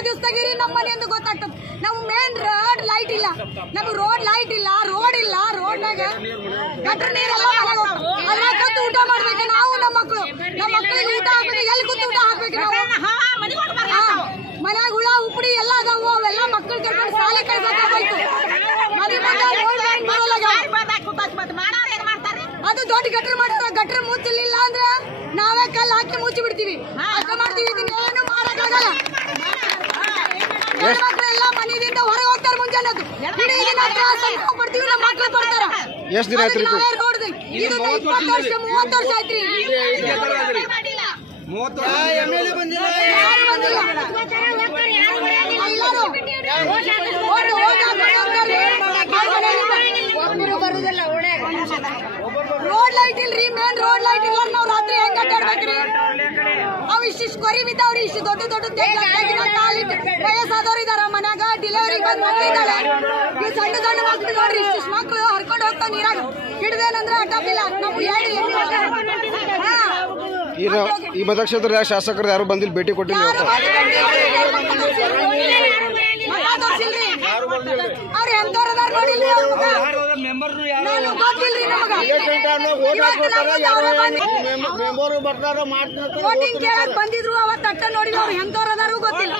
ಎರಡು ದಿವಸದಾಗಿರಿ ನಮ್ಮ ಮನೆ ಎಂದು ಗೊತ್ತಾಗ್ತದೆ. ನಾವು ಮೇನ್ ರೋಡ್ ಲೈಟ್ ಇಲ್ಲ. ನಮ್ಗೆ ರೋಡ್ ಲೈಟ್ ಇಲ್ಲ ರೋಡ್ ಇಲ್ಲ ರೋಡ್ನಾಗ ಗಟ್ರ ನೀರೆಲ್ಲ ಕೂತು ಊಟ ಮಾಡ್ಬೇಕು ನಾವು ನಮ್ಮ ಮಕ್ಕಳು ನಮ್ಮ ಮಕ್ಕಳಿಗೆ ಊಟ ಹಾಕ್ಬೇಕು ಎಲ್ಲಿ ಕೂತು ಊಟ ಹಾಕ್ಬೇಕು ನಾವು? ಮನ್ಯಾಗ ಹುಳ ಉಪ್ಪಡಿ ಎಲ್ಲ ಅದಾವು ಅವೆಲ್ಲ ಮಕ್ಕಳು ಕರ್ಕೊಂಡು ಶಾಲೆ ಬರೋಲ್ಲ ಅದು ದೊಡ್ಡ ಗಟ್ರ ಮಾಡ್ತಾರ ಗಟ್ರ ಮುಚ್ಚಲಿಲ್ಲ ಅಂದ್ರೆ ನಾವೇ ಕಲ್ಲು ಹಾಕಿ ಮುಚ್ಚಿ ಬಿಡ್ತೀವಿ ಮಕ್ಕಳೆಲ್ಲ ಮನೆಯಿಂದ ಹೊರಗೆ ಹೋಗ್ತಾರೆ ಮುಂಜಾನೆ ಇಡೀ ದಿನ ತ್ರಾಸ ನಾವು ಪಡ್ತೀವಿ ನಮ್ಮ ಮಕ್ಕಳು ಪಡ್ತಾರ ಎಷ್ಟು ದಿನ ಆಯ್ತ್ರಿ ಇದು? ನಾವೇ ನೋಡ್ದೆ ಇದು ಇಪ್ಪತ್ತು ವರ್ಷ ಮೂವತ್ತು ವರ್ಷ ಆಯ್ತ್ರಿ ಯಾರು ಬಂದಿಲ್ಲ. ಎಲ್ಲರೂ ಓಡ್-. ರೋಡ್ ಲೈಟ್ ಇಲ್ರಿ ಮೇನ್ ರೋಡ್ ಲೈಟ್ ಇಲ್ಲ ನಾವು ರಾತ್ರಿ ಹೆಂಗ್ ಅಡ್ಡಾಡ್ಬೇಕ್ರಿ ಕೊರಿ ಬಿದ್ದವ್ರಿ ಇಷ್ಟು ದೊಡ್ಡ ದೊಡ್ಡ ವಯಸ್ಸಾದವ್ರು ಇದಾರ ಮನ್ಯಾಗ ಡಿಲಿವರಿ ಬಂದ್ ಮಕ್ಳಿದಾಳೆ ಸಣ್ಣ ಸಣ್ಣ ಮಕ್ಳು ನೋಡ್ರಿ ಇಷ್ಟು ಮಕ್ಳು ಹರ್ಕೊಂಡು ಹೋಗ್ತಾವ ನೀರಾಗ ಹಿಡ್ದೇನಂದ್ರೆ ಅಡ್ಡಾಪಿಲ್ಲ ನಾವು ಹೇಳಿ ಹಾ. ಈ ಮತಕ್ಷೇತ್ರದ ಶಾಸಕರು ಯಾರು ಬಂದಿಲ್ಲ ಭೇಟಿ ಕೊಟ್ಟಿಲ್ಲ ಅವ್ರ ಬಂದಿ- ವೋಟಿಂಗ್ ಕೇಳಕ್ ಬಂದಿದ್ರು ಅವತ್ತು ಅಟ್ಟ ನೋಡಿ ಅವ್ರು ಎಂತವ್ರ ಅದಾರು ಗೊತ್ತಿಲ್ಲ.